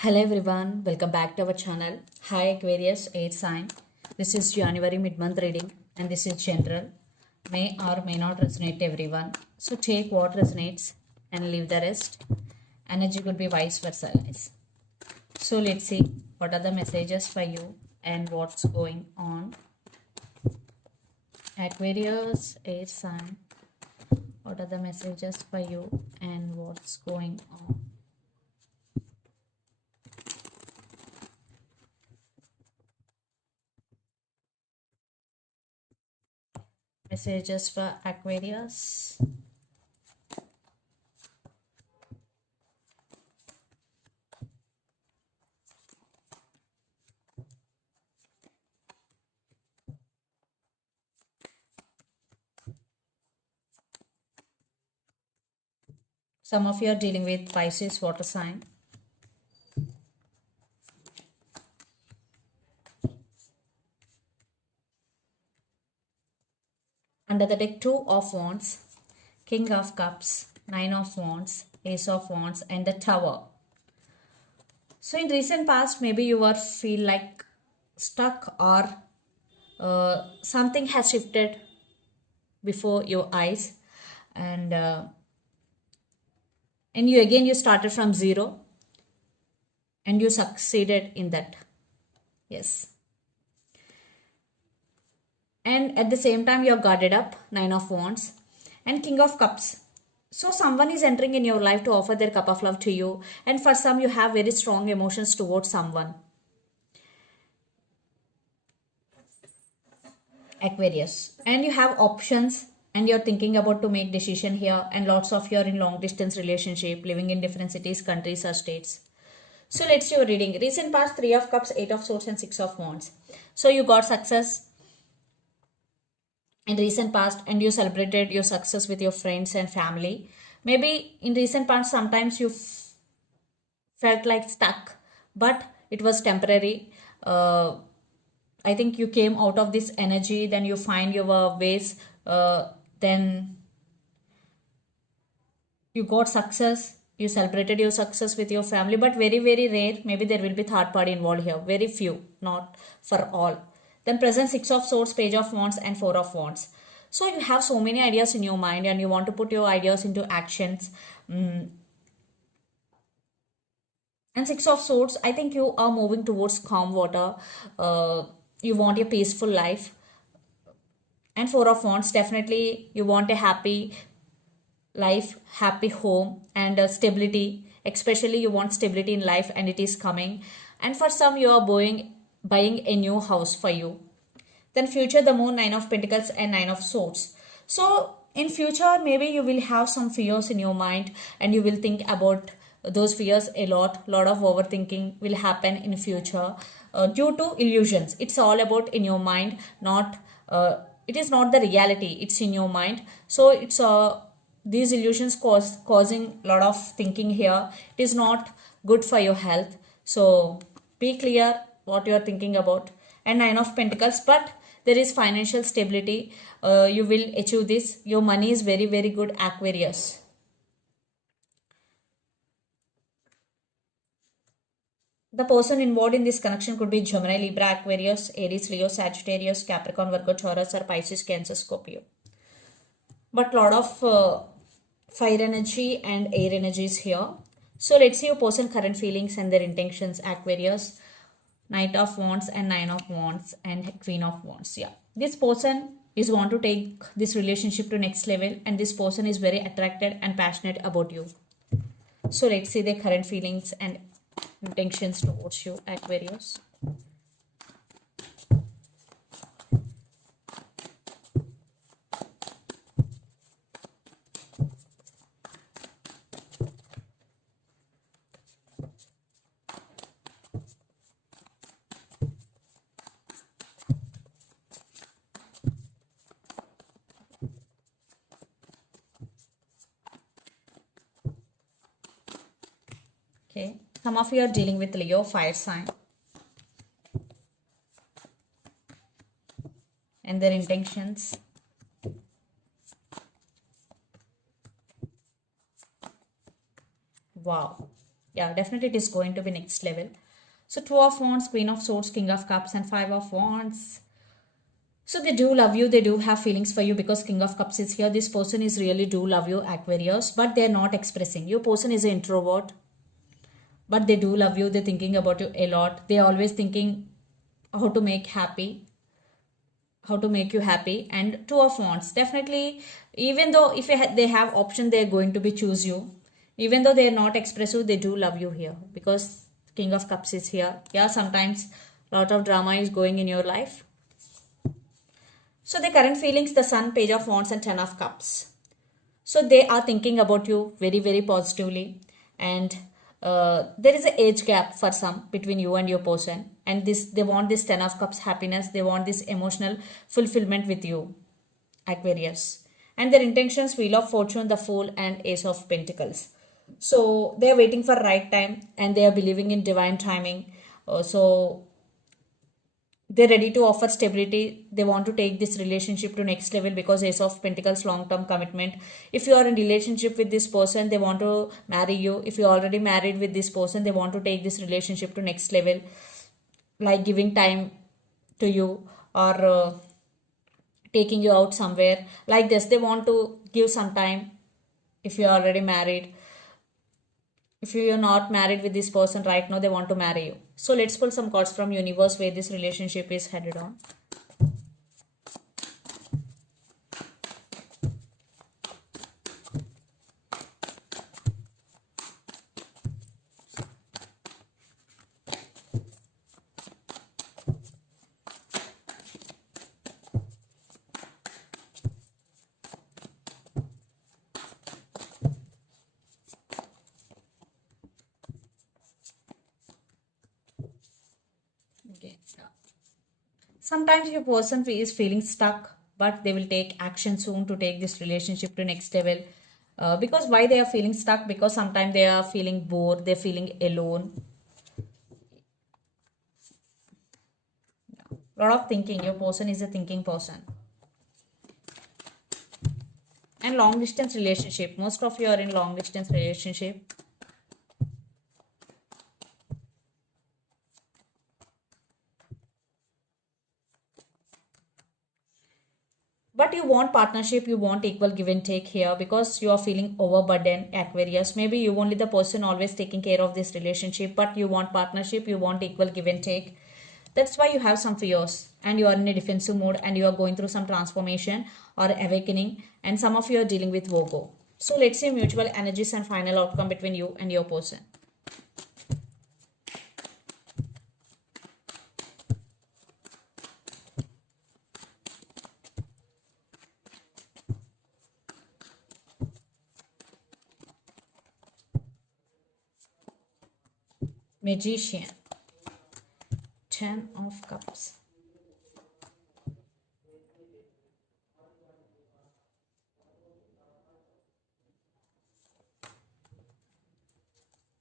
Hello everyone, welcome back to our channel. Hi Aquarius, air sign. This is January mid-month reading and this is general. May or may not resonate everyone. So take what resonates and leave the rest. Energy could be vice versa, guys. So let's see what are the messages for you and what's going on. Aquarius, air sign. What are the messages for you and what's going on? Messages for Aquarius. Some of you are dealing with Pisces water sign. Under the deck, 2 of Wands, King of Cups, 9 of Wands, Ace of Wands, and the Tower. So in recent past, maybe you are feel like stuck or something has shifted before your eyes, and you started from zero, and you succeeded in that. Yes. And at the same time you're guarded up, 9 of Wands and King of Cups. So someone is entering in your life to offer their cup of love to you, and for some you have very strong emotions towards someone. Aquarius, and you have options and you're thinking about to make decision here, and lots of you are in long distance relationship, living in different cities, countries or states. So let's do a reading. Recent past, 3 of Cups, 8 of Swords and 6 of Wands. So you got success in recent past and you celebrated your success with your friends and family. Maybe in recent past sometimes you felt like stuck, but it was temporary. I think you came out of this energy, then you find your ways, then you got success, you celebrated your success with your family, but very very rare, maybe there will be third party involved here, very few, not for all. Then present 6 of Swords, Page of Wands and 4 of Wands. So you have so many ideas in your mind and you want to put your ideas into actions. And 6 of Swords, I think you are moving towards calm water. You want a peaceful life. And 4 of Wands, definitely you want a happy life, happy home, and stability. Especially you want stability in life and it is coming. And for some you are buying a new house for you. Then future, the Moon, 9 of Pentacles and 9 of Swords. So in future maybe you will have some fears in your mind and you will think about those fears a lot of overthinking will happen in future due to illusions. It's all about in your mind, not it is not the reality, it's in your mind. So it's these illusions causing a lot of thinking here. It is not good for your health, so be clear what you are thinking about. And 9 of Pentacles, but there is financial stability. You will achieve this. Your money is very very good, Aquarius. The person involved in this connection could be Gemini, Libra, Aquarius, Aries, Leo, Sagittarius, Capricorn, Virgo, Taurus, or Pisces, Cancer, Scorpio. But lot of fire energy and air energy is here. So let's see your person current feelings and their intentions, Aquarius. Knight of Wands and 9 of Wands and Queen of Wands. Yeah, this person is want to take this relationship to next level, and this person is very attracted and passionate about you. So let's see their current feelings and intentions towards you, Aquarius. Okay, some of you are dealing with Leo, fire sign, and their intentions. Wow, Yeah, definitely it is going to be next level. So Two of Wands, Queen of Swords, King of Cups, and Five of Wands. So they do love you, they do have feelings for you because King of Cups is here. This person is really do love you, Aquarius, but they're not expressing. Your person is an introvert, but they do love you. They're thinking about you a lot. They're always thinking how to make happy, how to make you happy. And Two of Wands, definitely, even though if they have option, they're going to be choose you. Even though they're not expressive, they do love you here because King of Cups is here. Yeah, sometimes a lot of drama is going in your life. So the current feelings, the Sun, Page of Wands, and Ten of Cups. So they are thinking about you very, very positively. And there is an age gap for some between you and your person. And this they want this Ten of Cups happiness. They want this emotional fulfillment with you, Aquarius. And their intentions, Wheel of Fortune, the Fool, and Ace of Pentacles. So they are waiting for right time and they are believing in divine timing. So they're ready to offer stability. They want to take this relationship to next level because Ace of Pentacles, long term commitment. If you are in relationship with this person, they want to marry you. If you're already married with this person, they want to take this relationship to next level, like giving time to you, or taking you out somewhere like this. They want to give some time. If you're already married, if you're not married with this person right now, they want to marry you. So let's pull some cards from universe where this relationship is headed on. Okay. Sometimes your person is feeling stuck, but they will take action soon to take this relationship to next level. Because why they are feeling stuck? Because sometimes they are feeling bored, they're feeling alone. Lot of thinking. Your person is a thinking person. And long distance relationship. Most of you are in long distance relationship. But you want partnership, you want equal give and take here because you are feeling overburdened, Aquarius. Maybe you only the person always taking care of this relationship, but you want partnership, you want equal give and take. That's why you have some fears and you are in a defensive mode and you are going through some transformation or awakening, and some of you are dealing with Virgo. So let's see mutual energies and final outcome between you and your person. Magician, Ten of Cups.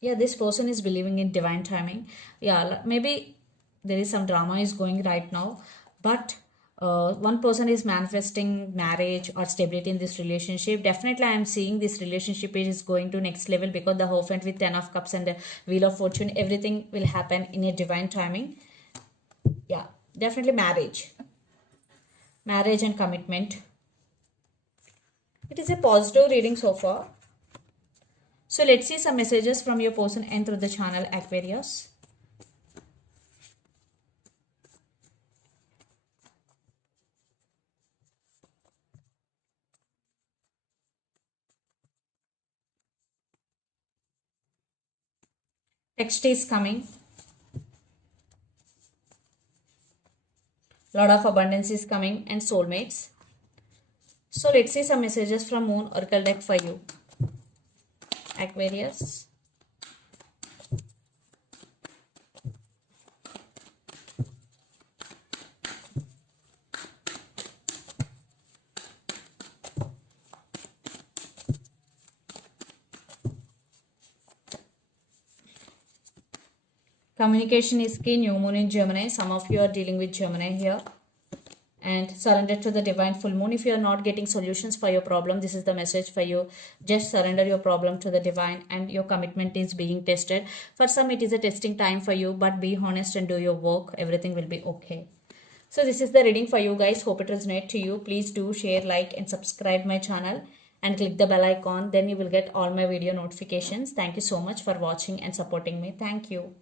Yeah, this person is believing in divine timing. Yeah, maybe there is some drama is going right now, but one person is manifesting marriage or stability in this relationship. Definitely I am seeing this relationship is going to next level because the Hierophant with Ten of Cups and the Wheel of Fortune, everything will happen in a divine timing. Yeah, definitely marriage and commitment. It is a positive reading so far. So let's see some messages from your person and through the channel, Aquarius. Text is coming. Lot of abundance is coming and soulmates. So let's see some messages from Moon Oracle deck for you, Aquarius. Communication is key. New Moon in Gemini. Some of you are dealing with Gemini here. and surrender to the divine full moon. If you are not getting solutions for your problem, this is the message for you. Just surrender your problem to the divine, and your commitment is being tested. For some, it is a testing time for you, but be honest and do your work. Everything will be okay. So this is the reading for you guys. Hope it resonates to you. Please do share, like, and subscribe my channel, and click the bell icon. Then you will get all my video notifications. Thank you so much for watching and supporting me. Thank you.